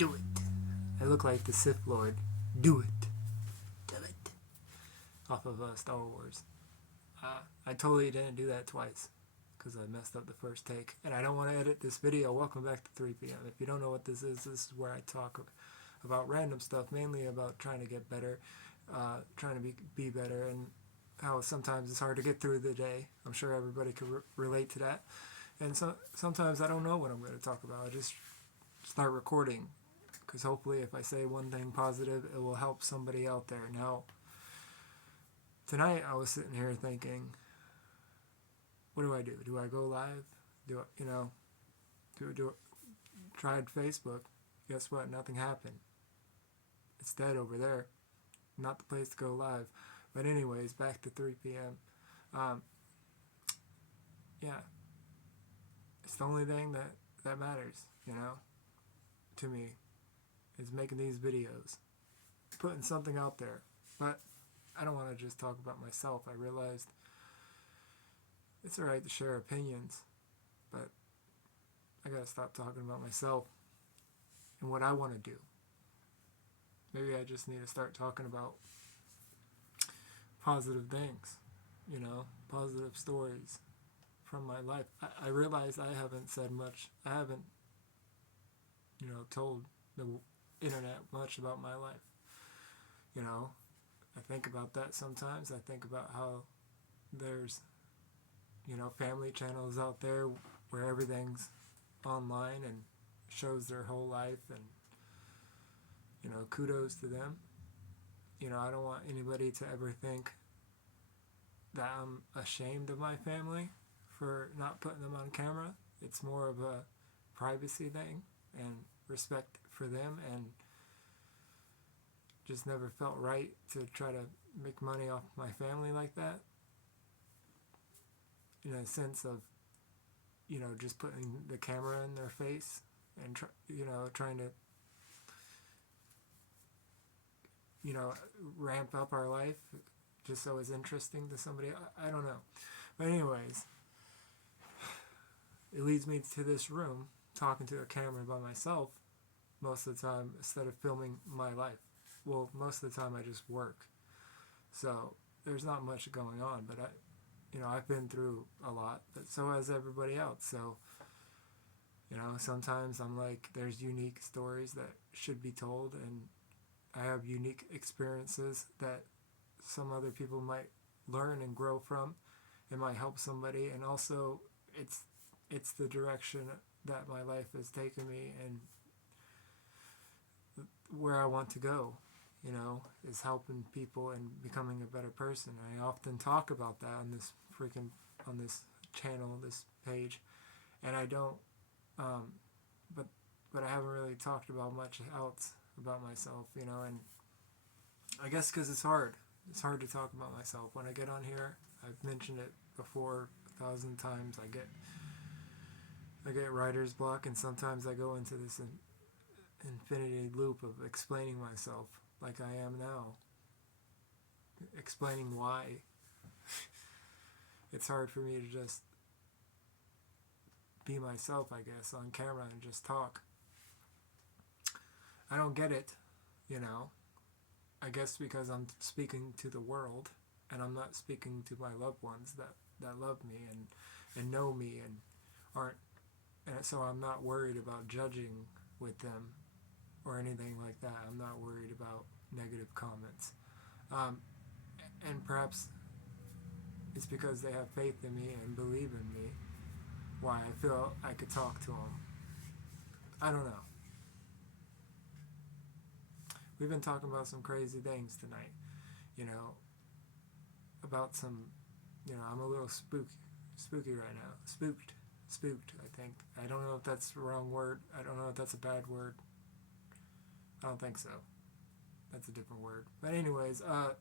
Do it. I look like the Sith Lord. Do it. Do it. Off of Star Wars. I totally didn't do that twice because I messed up the first take. And I don't want to edit this video. Welcome back to 3 p.m. If you don't know what this is where I talk about random stuff, mainly about trying to get better, trying to be better, and how sometimes it's hard to get through the day. I'm sure everybody could relate to that. And so sometimes I don't know what I'm going to talk about. I just start recording because hopefully if I say one thing positive, it will help somebody out there. Now, tonight I was sitting here thinking, what do I do? Do I go live? Tried Facebook. Guess what? Nothing happened. It's dead over there. Not the place to go live. But anyways, back to 3 p.m. Yeah. It's the only thing that matters, to me, is making these videos. Putting something out there. But I don't want to just talk about myself. I realized it's alright to share opinions, but I gotta stop talking about myself and what I want to do. Maybe I just need to start talking about positive things, positive stories from my life. I realize I haven't said much. I haven't, told the internet much about my life. I think about that sometimes. I think about how there's, family channels out there where everything's online and shows their whole life, and, kudos to them. I don't want anybody to ever think that I'm ashamed of my family for not putting them on camera. It's more of a privacy thing and respect for them, and just never felt right to try to make money off my family like that, in a sense of just putting the camera in their face and trying to ramp up our life just so it's interesting to somebody. I don't know. But anyways, it leads me to this room talking to a camera by myself most of the time instead of filming my life. Well, most of the time I just work. So there's not much going on, but I've been through a lot, but so has everybody else. So, sometimes I'm like, there's unique stories that should be told, and I have unique experiences that some other people might learn and grow from. It might help somebody, and also it's the direction that my life has taken me and where I want to go, is helping people and becoming a better person. I often talk about that on this channel, this page, and I don't, but I haven't really talked about much else about myself, and I guess because it's hard to talk about myself. When I get on here, I've mentioned it before 1,000 times, I get writer's block, and sometimes I go into this infinity loop of explaining myself like I am now, explaining why it's hard for me to just be myself, I guess, on camera and just talk. I don't get it, I guess because I'm speaking to the world, and I'm not speaking to my loved ones that love me and know me and aren't, and so I'm not worried about judging with them or anything like that. I'm not worried about negative comments. And perhaps it's because they have faith in me and believe in me why I feel I could talk to them. I don't know. We've been talking about some crazy things tonight, about some, I'm a little spooky right now. Spooked, I think. I don't know if that's the wrong word. I don't know if that's a bad word. I don't think so. That's a different word. But anyways, I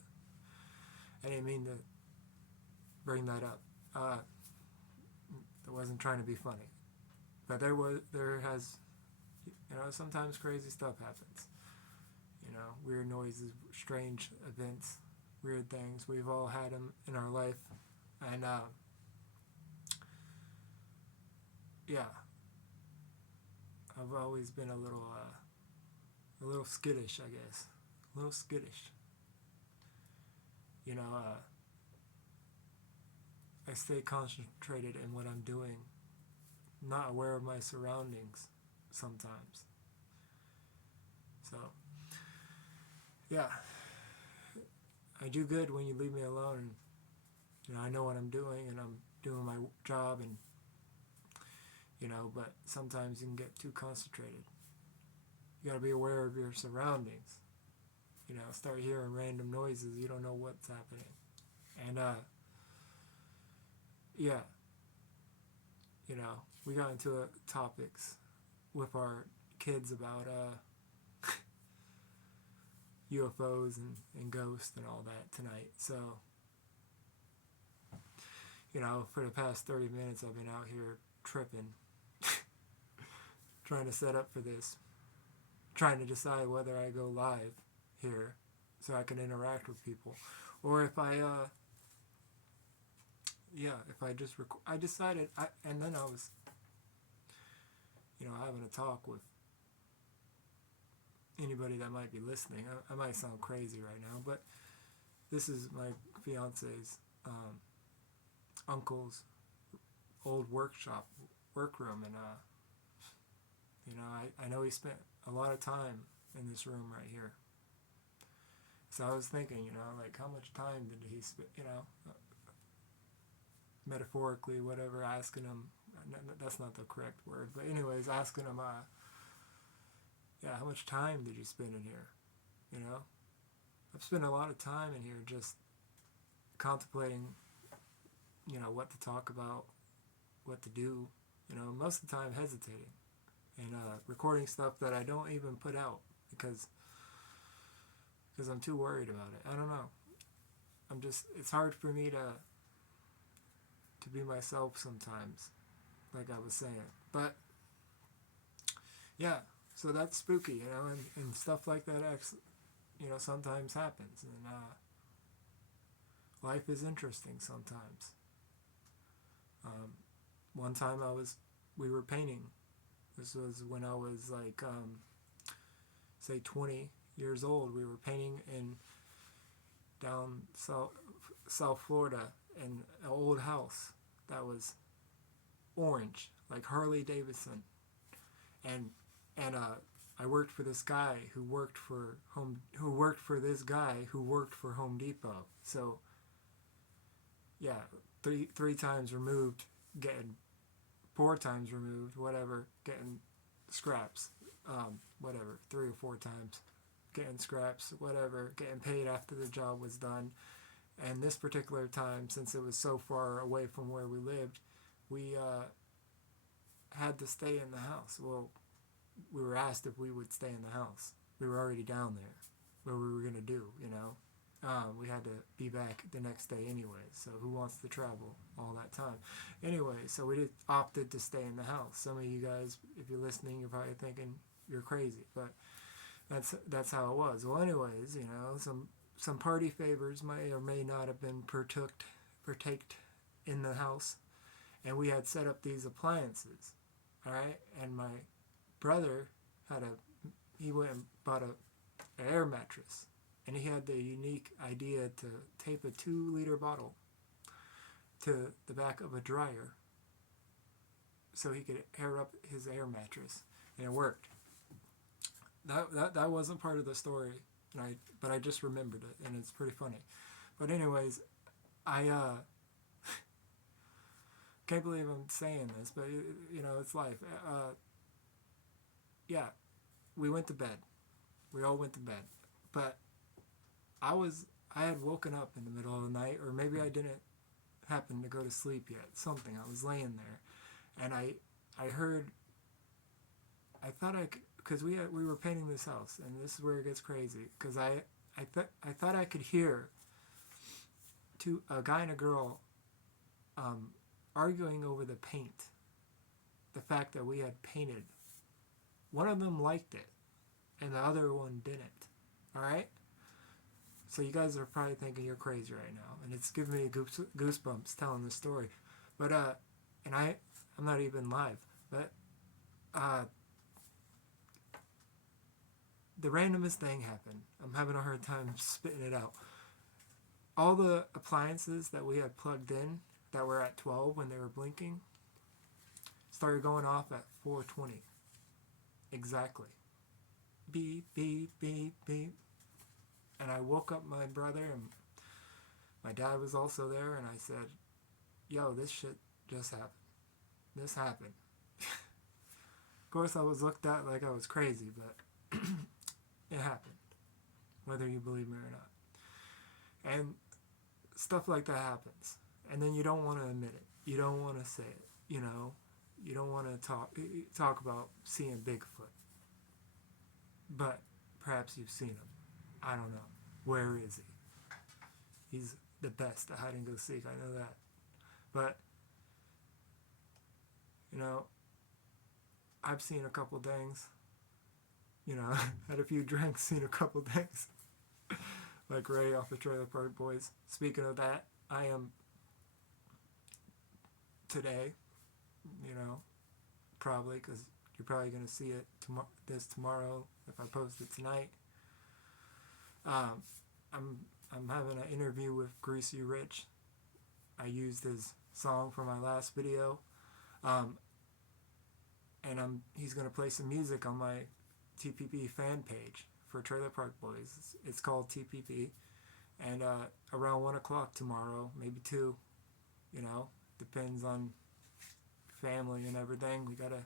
didn't mean to bring that up. I wasn't trying to be funny. But there has, sometimes crazy stuff happens. Weird noises, strange events, weird things. We've all had them in our life. And, yeah. I've always been a little a little skittish, I guess. A little skittish. You know, I stay concentrated in what I'm doing, not aware of my surroundings sometimes. So, yeah, I do good when you leave me alone. And, you know, I know what I'm doing and I'm doing my job, and you know, but sometimes you can get too concentrated. You gotta be aware of your surroundings. You know, start hearing random noises. You don't know what's happening. And, yeah, you know, we got into topics with our kids about UFOs and ghosts and all that tonight. So, you know, for the past 30 minutes I've been out here tripping, trying to set up for this, trying to decide whether I go live here so I can interact with people, or if I if I just I decided, and then I was, you know, having a talk with anybody that might be listening. I might sound crazy right now, but this is my fiance's uncle's old workroom, and you know, I know he spent a lot of time in this room right here. So I was thinking, you know, like, how much time did he spend, you know, metaphorically, whatever, asking him, that's not the correct word, but anyways, asking him, yeah, how much time did you spend in here, you know? I've spent a lot of time in here just contemplating, you know, what to talk about, what to do, you know, most of the time hesitating, and recording stuff that I don't even put out because I'm too worried about it. I don't know. It's hard for me to be myself sometimes, like I was saying. But, yeah, so that's spooky, you know, and stuff like that, you know, sometimes happens. And life is interesting sometimes. One time we were painting. This was when I was like, say 20 years old. We were painting down South Florida in an old house that was orange, like Harley Davidson. And I worked for this guy who worked for this guy who worked for Home Depot. So, yeah, three times removed, getting 4 times removed, whatever, getting scraps, whatever, 3 or 4 times, getting scraps, whatever, getting paid after the job was done. And this particular time, since it was so far away from where we lived, we had to stay in the house. Well, we were asked if we would stay in the house. We were already down there. What we were going to do, you know. We had to be back the next day anyway, so who wants to travel all that time? Anyway, so we opted to stay in the house. Some of you guys, if you're listening, you're probably thinking you're crazy, but that's how it was. Well, anyways, you know, some party favors may or may not have been partaked in the house, and we had set up these appliances, all right? And my brother he went and bought an air mattress. And he had the unique idea to tape a 2-liter bottle to the back of a dryer so he could air up his air mattress, and it worked. That wasn't part of the story, but I just remembered it, and it's pretty funny. But anyways, I can't believe I'm saying this, but you know, it's life. Yeah, we went to bed. We all went to bed, but I had woken up in the middle of the night, or maybe I didn't happen to go to sleep yet. Something. I was laying there, and I heard. I thought because we were painting this house, and this is where it gets crazy. Because I thought I could hear a guy and a girl arguing over the paint. The fact that we had painted. One of them liked it, and the other one didn't. All right. So you guys are probably thinking you're crazy right now, and it's giving me goosebumps telling this story. But and I'm not even live, but the randomest thing happened. I'm having a hard time spitting it out. All the appliances that we had plugged in that were at 12 when they were blinking started going off at 4:20. Exactly. Beep, beep, beep, beep. And I woke up my brother, and my dad was also there, and I said, yo, this shit just happened. This happened. Of course, I was looked at like I was crazy, but it happened, whether you believe me or not. And stuff like that happens. And then you don't want to admit it. You don't want to say it. You know, you don't want to talk about seeing Bigfoot. But perhaps you've seen him. I don't know. Where is he? He's the best at hide and go seek. I know that. But, you know, I've seen a couple things. You know, had a few drinks, seen a couple things. Like Ray off the Trailer Park Boys. Speaking of that, I am today, you know, probably, because you're probably going to see it tomorrow if I post it tonight. I'm having an interview with Greasy Rich. I used his song for my last video. And he's going to play some music on my TPP fan page for Trailer Park Boys. It's called TPP. And around 1 o'clock tomorrow, maybe 2, you know, depends on family and everything. We got to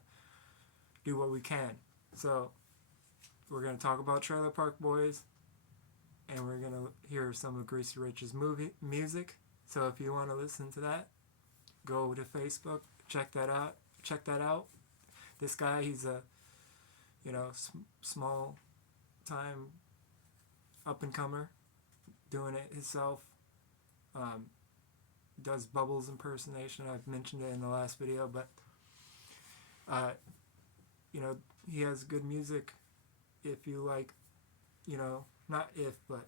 do what we can. So we're going to talk about Trailer Park Boys, and we're going to hear some of Greasy Rich's music. So if you want to listen to that, go to Facebook, check that out. This guy, he's a, you know, small time up and comer, doing it himself. Does Bubbles impersonation. I've mentioned it in the last video, but you know, he has good music. If you like, you know, not if, but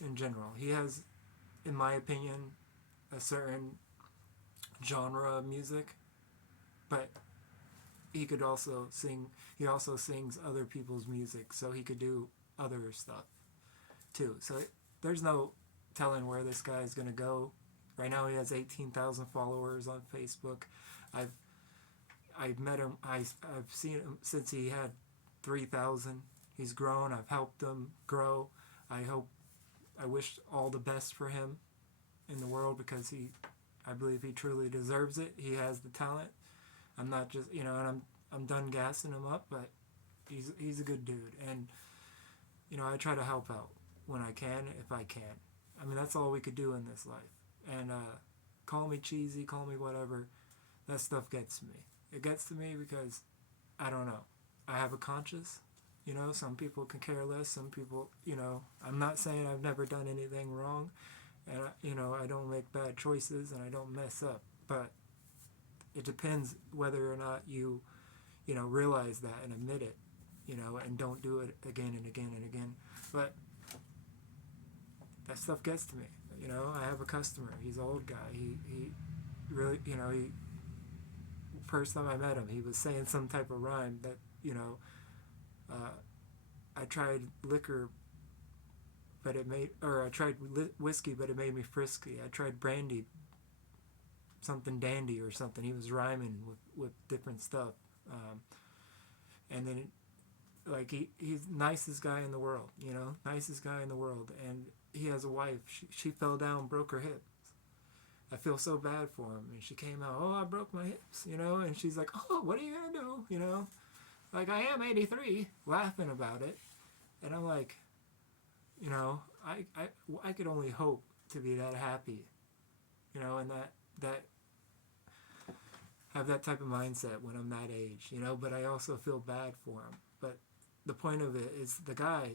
in general, he has, in my opinion, a certain genre of music, but he could also sing. He also sings other people's music, so he could do other stuff too. So there's no telling where this guy is gonna go. Right now he has 18,000 followers on Facebook. I've met him. I've seen him since he had 3,000. He's grown. I've helped him grow. I wish all the best for him in the world, because I believe he truly deserves it. He has the talent. I'm not just, you know, and I'm done gassing him up, but he's a good dude, and you know, I try to help out when I can, if I can. I mean, that's all we could do in this life. And call me cheesy, call me whatever, that stuff gets to me. It gets to me because, I don't know, I have a conscience. You know, some people can care less. Some people, you know, I'm not saying I've never done anything wrong, and you know, I don't make bad choices and I don't mess up, but it depends whether or not you know, realize that and admit it, you know, and don't do it again and again and again. But that stuff gets to me. You know, I have a customer. He's an old guy. He really, you know, first time I met him, he was saying some type of rhyme that, you know, I tried liquor, but I tried whiskey, but it made me frisky. I tried brandy, something dandy or something. He was rhyming with different stuff. And then, like, he's the nicest guy in the world, you know, nicest guy in the world. And he has a wife. She fell down, broke her hips. I feel so bad for him. And she came out, oh, I broke my hips, you know. And she's like, oh, what are you going to do, you know? Like, I am 83, laughing about it. And I'm like, you know, I could only hope to be that happy, you know, and that have that type of mindset when I'm that age, you know. But I also feel bad for him. But the point of it is, the guy,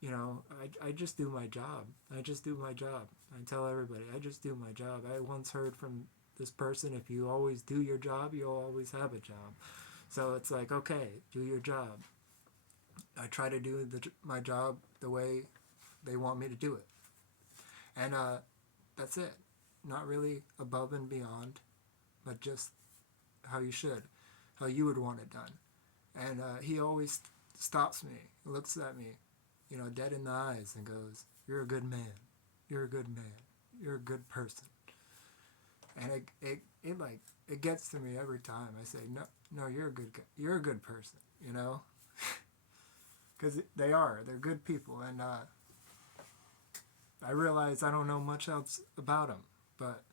you know, I just do my job. I just do my job. I tell everybody, I just do my job. I once heard from this person, if you always do your job, you'll always have a job. So it's like, okay, do your job. I try to do my job the way they want me to do it. And that's it. Not really above and beyond, but just how you should, how you would want it done. And he always stops me, looks at me, dead in the eyes and goes, "You're a good man. You're a good man. You're a good person." And it gets to me every time. I say, no, you're a good guy. You're a good person, because they're good people, and I realize I don't know much else about them, but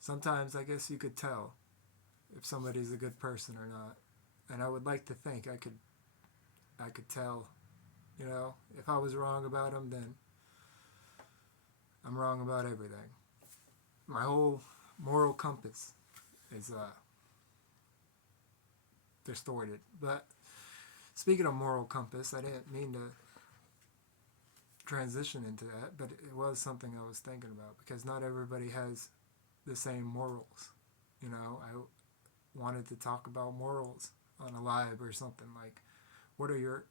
sometimes I guess you could tell if somebody's a good person or not, and I would like to think I could tell. If I was wrong about them, then I'm wrong about everything. My whole moral compass is distorted. But speaking of moral compass, I didn't mean to transition into that, but it was something I was thinking about, because not everybody has the same morals. I wanted to talk about morals on a live or something, like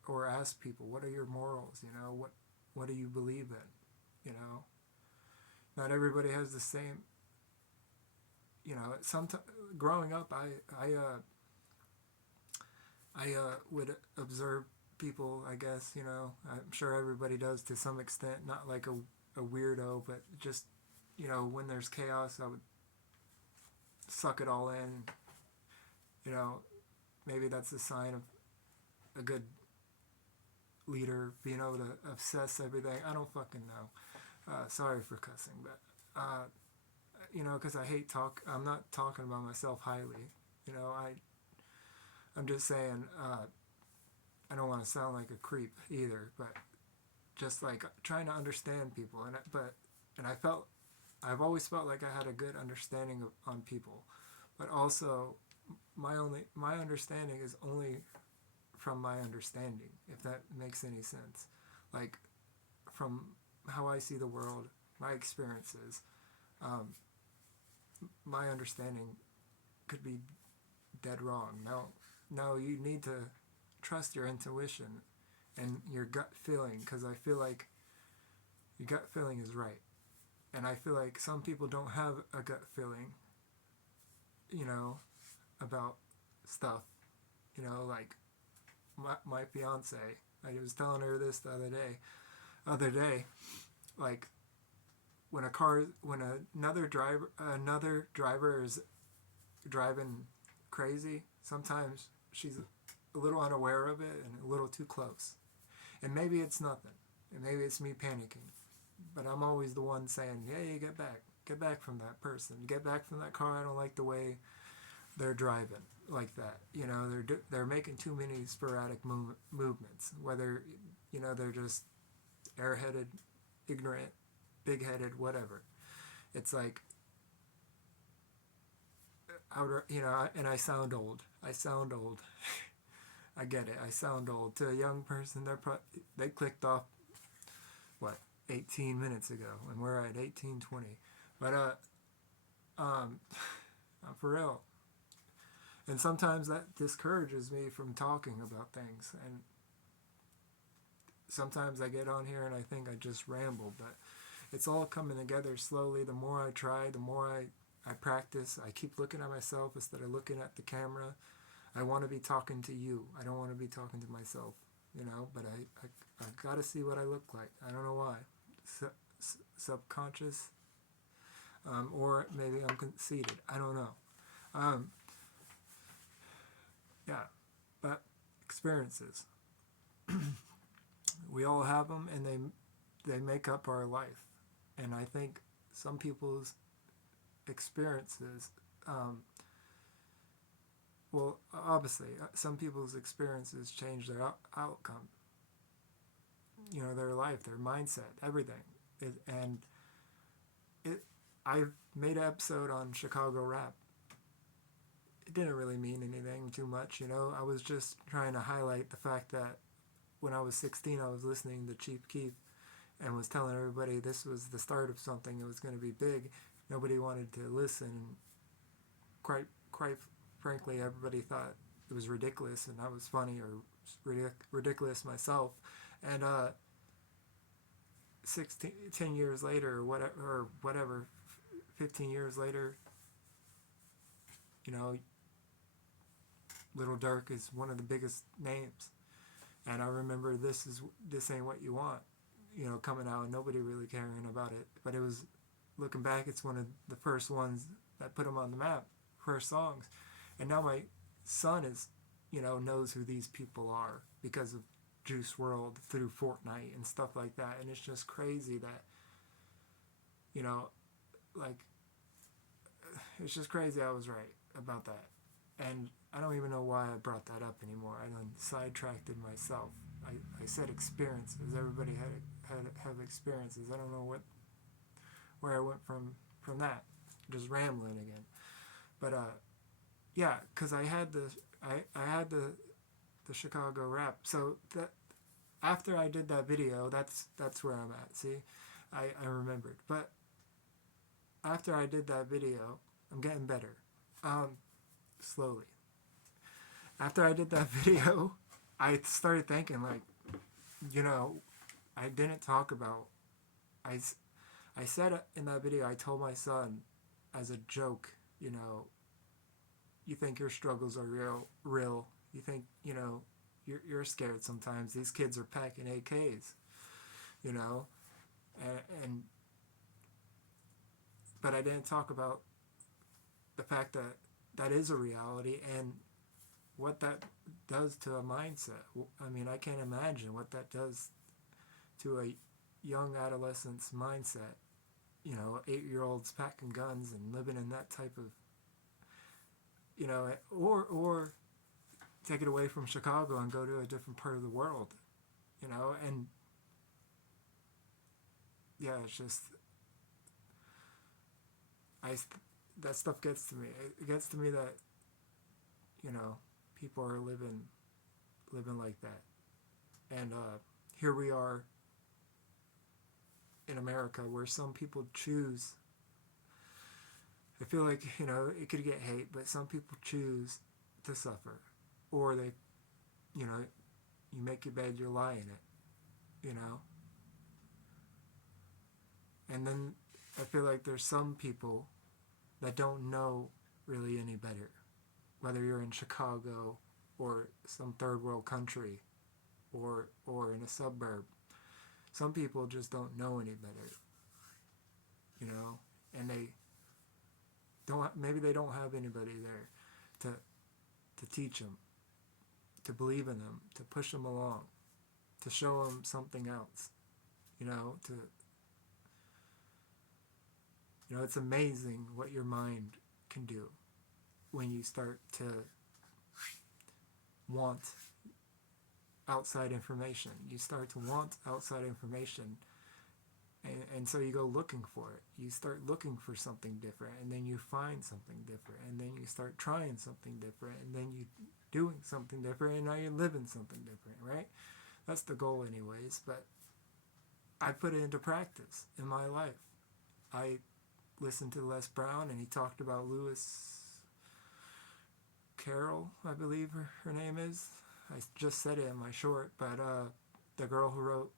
or ask people, what are your morals? What do you believe in? Not everybody has the same. Sometimes growing up, I would observe people. I guess I'm sure everybody does to some extent. Not like a weirdo, but just when there's chaos, I would suck it all in. Maybe that's a sign of a good leader, being able to assess everything. I don't fucking know. Sorry for cussing, but because I hate talk. I'm not talking about myself highly. I'm just saying. I don't want to sound like a creep either, but just like trying to understand people, and I've always felt like I had a good understanding on people, but also my understanding is only from my understanding, if that makes any sense. Like, from how I see the world, my experiences, my understanding could be dead wrong. No, you need to trust your intuition and your gut feeling, because I feel like your gut feeling is right. And I feel like some people don't have a gut feeling, about stuff. Like my fiance, I was telling her this the other day, like when another driver is driving crazy, sometimes she's a little unaware of it and a little too close. And maybe it's nothing. And maybe it's me panicking. But I'm always the one saying, "Hey, get back from that person. Get back from that car. I don't like the way they're driving like that." They're making too many sporadic movements. Whether they're just airheaded, ignorant, big-headed, whatever. It's like, and I sound old. I get it. I sound old. To a young person, they clicked off, 18 minutes ago, and we're at 18:20. But I'm for real. And sometimes that discourages me from talking about things. And sometimes I get on here and I think I just ramble, but it's all coming together slowly. The more I try, the more I practice. I keep looking at myself instead of looking at the camera. I want to be talking to you. I don't want to be talking to myself, but I got to see what I look like. I don't know why. Subconscious, or maybe I'm conceited. I don't know. Yeah, but experiences. We all have them, and they make up our life. And I think some people's experiences, obviously, some people's experiences change their outcome. Their life, their mindset, everything. I made an episode on Chicago rap. It didn't really mean anything too much, I was just trying to highlight the fact that when I was 16, I was listening to Chief Keef and was telling everybody this was the start of something. It was going to be big. Nobody wanted to listen. Quite frankly, everybody thought it was ridiculous and I was funny, or ridiculous myself. And 10 years later, or whatever, 15 years later, Little Dirk is one of the biggest names. And I remember This Ain't What You Want, coming out and nobody really caring about it. But it was, looking back, it's one of the first ones that put him on the map, first songs. And now my son knows who these people are because of Juice World through Fortnite and stuff like that. And it's just crazy that, like, it's just crazy I was right about that. And I don't even know why I brought that up anymore. I done sidetracked myself. I said experiences. Everybody have experiences. I don't know where I went from that. Just rambling again. But yeah, because I had the Chicago rap. So that after I did that video, that's where I'm at. See, I remembered. But after I did that video, I'm getting better. Slowly. After I did that video, I started thinking, like, I didn't talk about. I said in that video, I told my son as a joke, you think your struggles are real. You think, you're scared sometimes. These kids are packing AKs, and but I didn't talk about the fact that that is a reality and what that does to a mindset. I mean, I can't imagine what that does to a young adolescent's mindset. 8-year-olds packing guns and living in that type of, or take it away from Chicago and go to a different part of the world, and yeah, it's just, that stuff gets to me. It gets to me that, people are living like that. And here we are in America where some people choose, I feel like, it could get hate, but some people choose to suffer. Or they, you make your bed, you lie in it, And then I feel like there's some people that don't know really any better. Whether you're in Chicago or some third world country or in a suburb. Some people just don't know any better. And maybe they don't have anybody there to teach them, to believe in them, to push them along, to show them something else. It's amazing what your mind can do when you start to want outside information. You start to want outside information, and so you go looking for it. You start looking for something different, and then you find something different, and then you start trying something different, and then you doing something different, and now you're living something different, right? That's the goal anyways, but I put it into practice in my life. I listened to Les Brown, and he talked about Lewis Carroll, I believe her name is. I just said it in my short, but the girl who wrote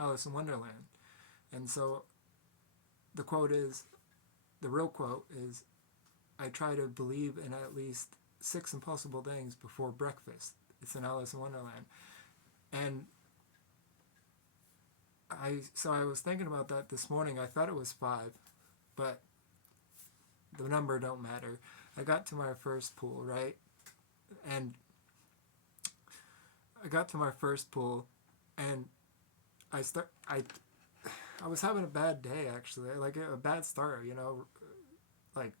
Alice in Wonderland. And so the real quote is, I try to believe in at least 6 impossible things before breakfast. It's in Alice in Wonderland. And I was thinking about that this morning. I thought it was 5, but the number don't matter. I got to my first pool, right? And I got to my first pool, and I was having a bad day, actually, like a bad start, like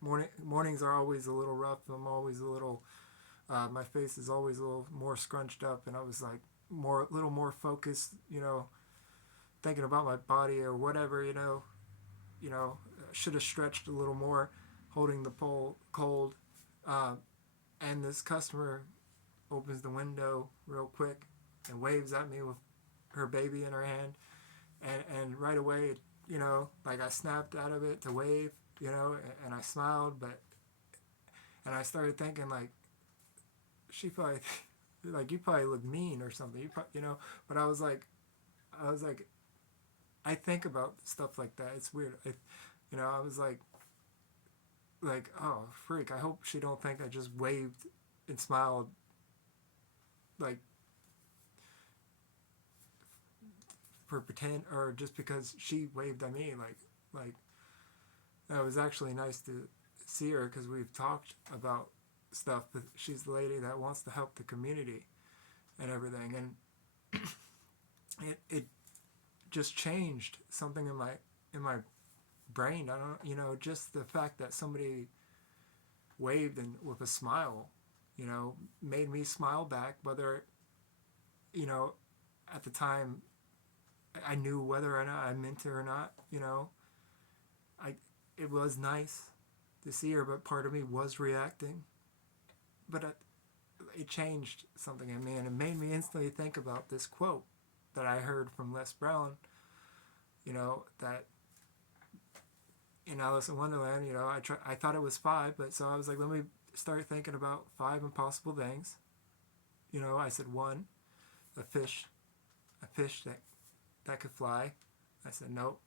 mornings are always a little rough. I'm always a little, my face is always a little more scrunched up, and I was like a little more focused, thinking about my body or whatever, should have stretched a little more, holding the pole cold. And this customer opens the window real quick and waves at me with her baby in her hand. And right away, like I snapped out of it to wave, and I smiled, and I started thinking, like, she probably, like, you probably look mean or something, but I was like, I think about stuff like that. It's weird. I was like, like, oh freak, I hope she don't think I just waved and smiled, like, for pretend, or just because she waved at me. Like it was actually nice to see her because we've talked about stuff, but she's the lady that wants to help the community and everything. And it just changed something in my brain. I don't, just the fact that somebody waved and with a smile, made me smile back. Whether, at the time I knew whether or not I meant it or not. I it was nice to see her, but part of me was reacting. But it changed something in me, and it made me instantly think about this quote that I heard from Les Brown. That in Alice in Wonderland, I thought it was 5, but so I was like, let me start thinking about 5 impossible things. I said 1, a fish that could fly. I said nope.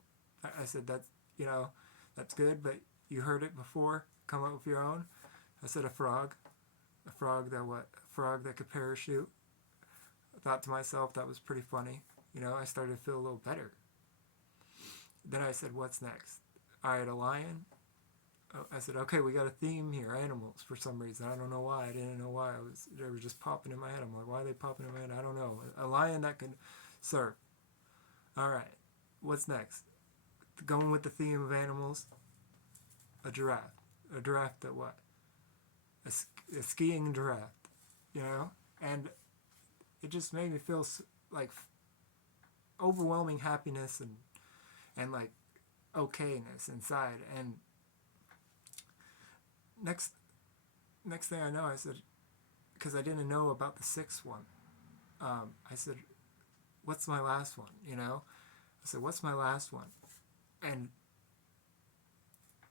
I said that's good, but you heard it before. Come up with your own. I said a frog that could parachute. I thought to myself that was pretty funny. I started to feel a little better. Then I said, what's next? All right, a lion. Oh, I said, okay, we got a theme here, animals, for some reason. I don't know why. I didn't know why. They were just popping in my head. I'm like, why are they popping in my head? I don't know. A lion that can surf. All right, what's next? Going with the theme of animals, a giraffe. A giraffe that what? A skiing giraffe, And it just made me feel like overwhelming happiness and like okayness inside. And next thing I know, I said, because I didn't know about the 6th one, I said, what's my last one? I said, what's my last one? And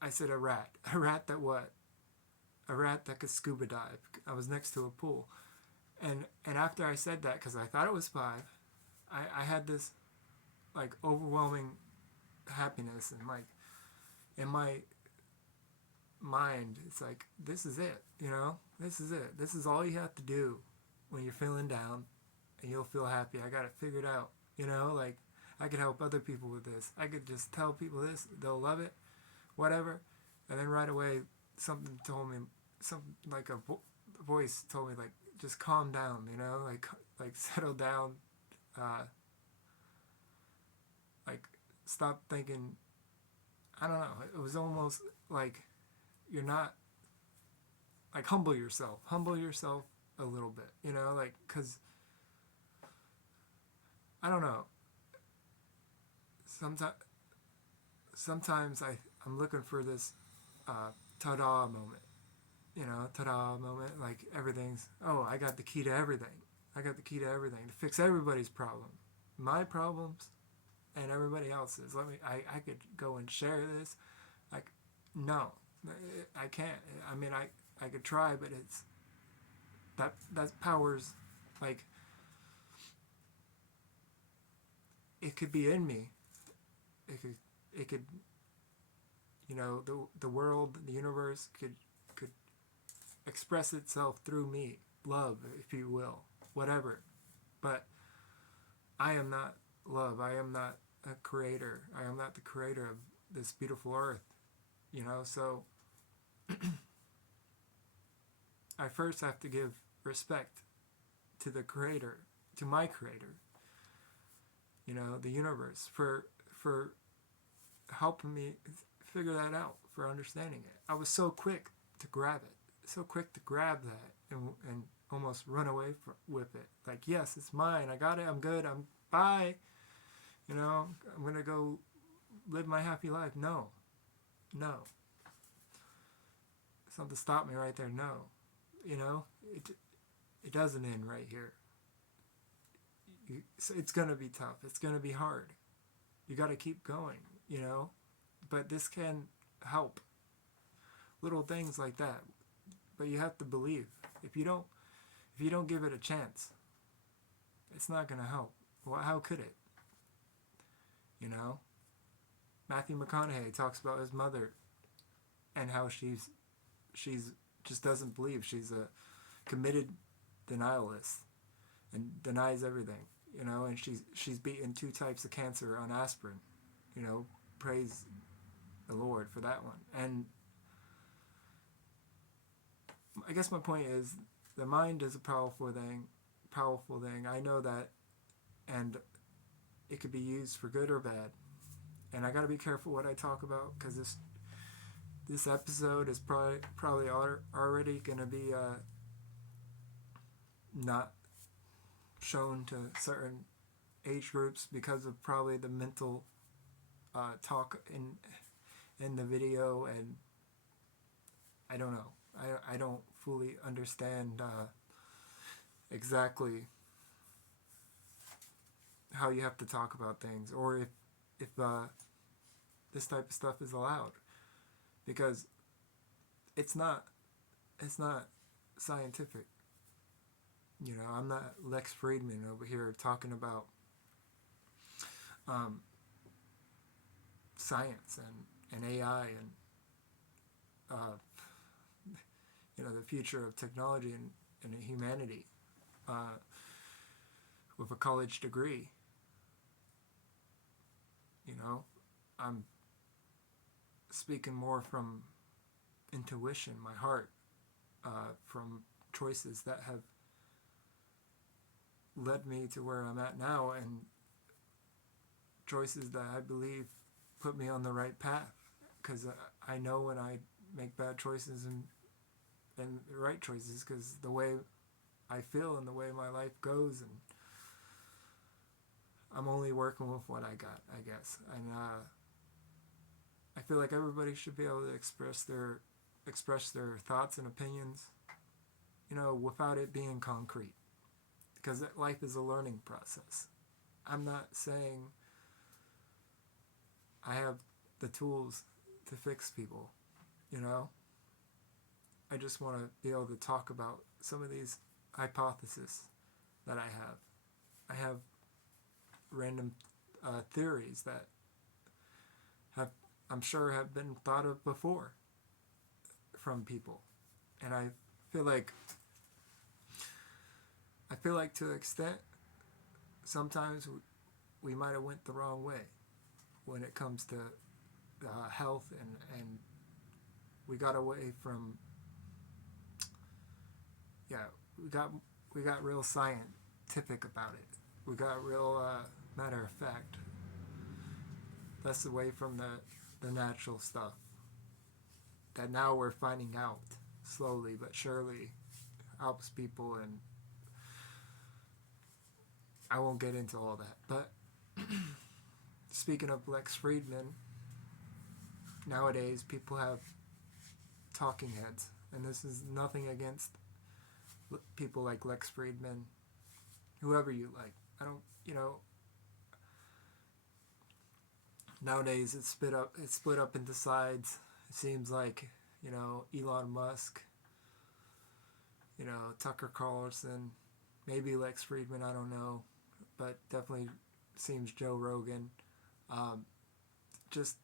I said a rat that what? A rat that could scuba dive. I was next to a pool, and after I said that, because I thought it was 5, I had this like overwhelming happiness, and like in my mind, it's like, this is it. This is it. This is all you have to do when you're feeling down, and you'll feel happy. I got it figured out. Like I could help other people with this. I could just tell people this, they'll love it, whatever. And then right away, something told me, something like a voice told me, like, just calm down, like settle down, like stop thinking. I don't know. It was almost like you're not, like, humble yourself a little bit, like, because I don't know. Sometimes I'm looking for this ta-da moment. Ta-da moment, like everything's, oh, I got the key to everything. To fix everybody's problem. My problems and everybody else's. I could go and share this. Like, no, I can't. I mean, I could try, but it's, that power's, like, it could be in me. It could, the world, the universe could express itself through me, love, if you will, whatever. But I am not love. I am not a creator. I am not the creator of this beautiful earth. So I first have to give respect to the creator, to my creator, the universe, for helping me figure that out, for understanding it. I was so quick to grab that and almost run away with it. Like, yes, it's mine. I got it. I'm good. I'm bye. I'm going to go live my happy life. No. Something stopped me right there. No. It doesn't end right here. It's going to be tough. It's going to be hard. You got to keep going, But this can help. Little things like that. But you have to believe. If you don't give it a chance, it's not going to help. Well, how could it? Matthew McConaughey talks about his mother and how she's just doesn't believe. She's a committed denialist and denies everything, and she's beaten 2 types of cancer on aspirin. Praise the Lord for that one. And I guess my point is, the mind is a powerful thing. I know that, and it could be used for good or bad. And I got to be careful what I talk about, because this episode is probably already going to be not shown to certain age groups because of probably the mental talk in the video, and I don't know. I don't fully understand exactly how you have to talk about things, or if this type of stuff is allowed, because it's not scientific. I'm not Lex Friedman over here talking about science and AI and the future of technology and humanity with a college degree. I'm speaking more from intuition, my heart, from choices that have led me to where I'm at now, and choices that I believe put me on the right path, because I know when I make bad choices and the right choices, because the way I feel and the way my life goes, and I'm only working with what I got, I guess. And I feel like everybody should be able to express their thoughts and opinions, without it being concrete, because life is a learning process. I'm not saying I have the tools to fix people, I just want to be able to talk about some of these hypotheses that I have. I have random theories that I'm sure have been thought of before from people, and I feel like to an extent sometimes we might have went the wrong way when it comes to health, and we got away from we got real scientific about it. We got real matter of fact. Less away from the natural stuff that now we're finding out slowly but surely helps people, and I won't get into all that. But speaking of Lex Friedman, nowadays people have talking heads, and this is nothing against people like Lex Friedman, whoever you like. I don't, nowadays it's split up into sides. It seems like, Elon Musk, Tucker Carlson, maybe Lex Friedman, I don't know, but definitely seems Joe Rogan, just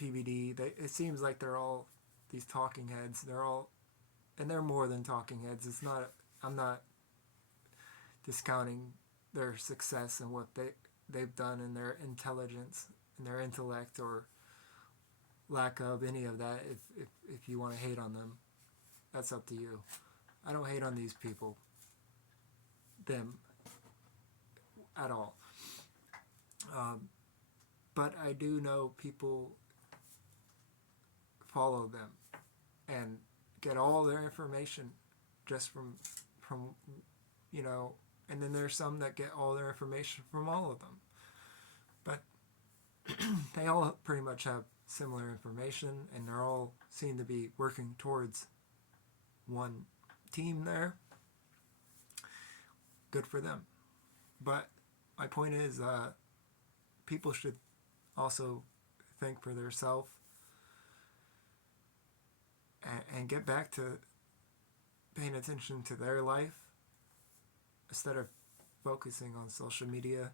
PBD. It seems like they're all these talking heads. And they're more than talking heads. I'm not discounting their success and what they've done, and their intelligence and their intellect, or lack of any of that. If you want to hate on them, that's up to you. I don't hate on these people, them, at all. But I do know people follow them and get all their information just from and then there's some that get all their information from all of them. But they all pretty much have similar information, and they're all seem to be working towards one team there. Good for them. But my point is, people should also think for themselves and get back to paying attention to their life instead of focusing on social media.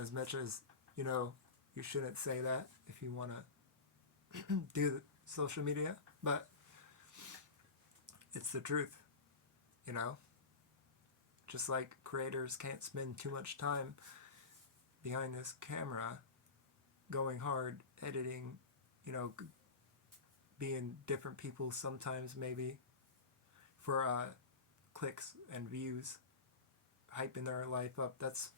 As much as, you shouldn't say that if you want to social media, but it's the truth, you know? Just like creators can't spend too much time behind this camera going hard, editing, you know, being different people sometimes maybe for clicks and views, hyping their life up. That's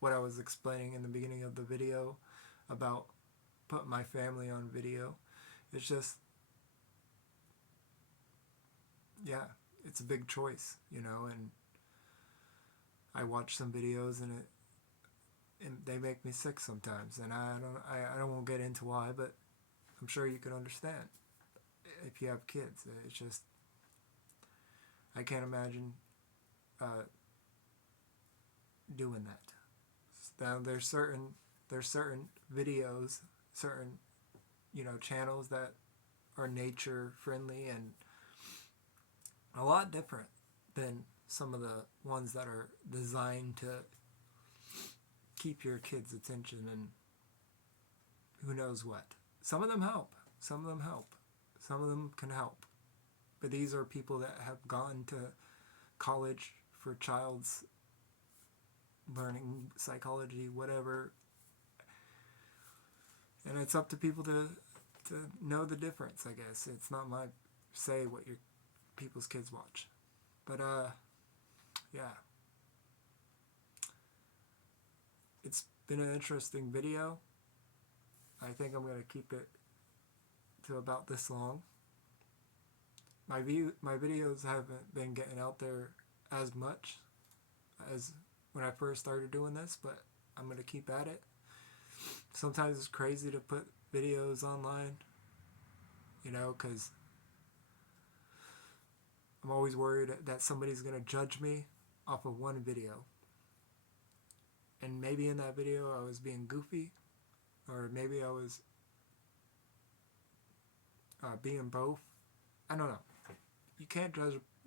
what I was explaining in the beginning of the video about putting my family on video. It's just, yeah, it's a big choice, you know, and I watch some videos and they make me sick sometimes, and I don't won't get into why, but I'm sure you can understand if you have kids. It's just, I can't imagine doing that. Now there's certain videos, certain, you know, channels that are nature friendly and a lot different than some of the ones that are designed to keep your kids' attention and who knows what. Some of them help. Some of them help. Some of them can help. But these are people that have gone to college for child's learning, psychology, whatever. And it's up to people to know the difference, I guess. It's not my say what your people's kids watch. But, yeah. It's been an interesting video. I think I'm going to keep it to about this long. My videos haven't been getting out there as much as when I first started doing this, but I'm going to keep at it. Sometimes it's crazy to put videos online, you know, because I'm always worried that somebody's going to judge me off of one video. And maybe in that video I was being goofy, or maybe I was being both. I don't know. You can't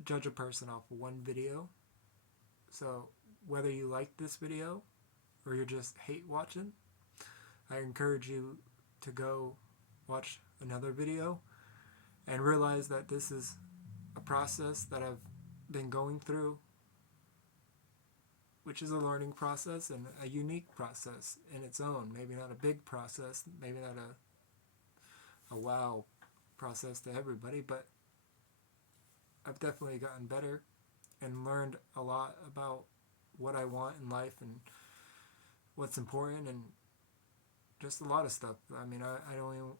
judge a person off of one video. So whether you like this video or you're just hate watching, I encourage you to go watch another video and realize that this is a process that I've been going through, which is a learning process and a unique process in its own. Maybe not a big process, maybe not a wow process to everybody, but I've definitely gotten better and learned a lot about what I want in life and what's important and just a lot of stuff. I mean, I don't even,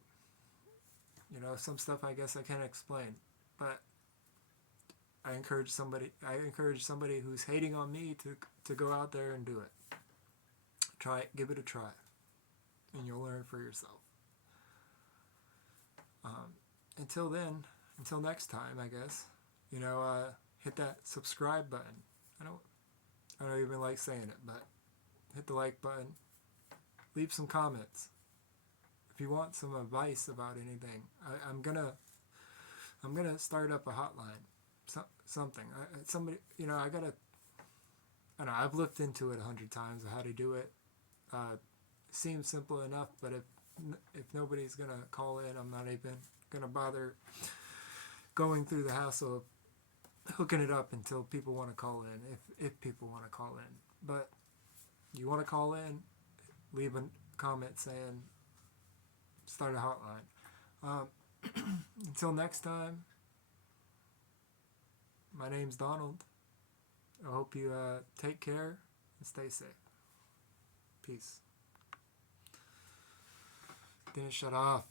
you know, some stuff I guess I can't explain, but I encourage somebody who's hating on me to go out there and do it. Try it, give it a try, and you'll learn for yourself. Until next time, I guess, you know, hit that subscribe button. I don't even like saying it, but hit the like button. Leave some comments. If you want some advice about anything, I'm gonna start up a hotline. Something. Somebody, you know, I don't know, I've looked into it 100 times of how to do it. Seems simple enough, but if nobody's gonna call in, I'm not even gonna bother going through the hassle of hooking it up until people want to call in, if people want to call in. But you want to call in, leave a comment saying start a hotline. Until next time, my name's Donald. I hope you take care and stay safe. Peace. Didn't shut off.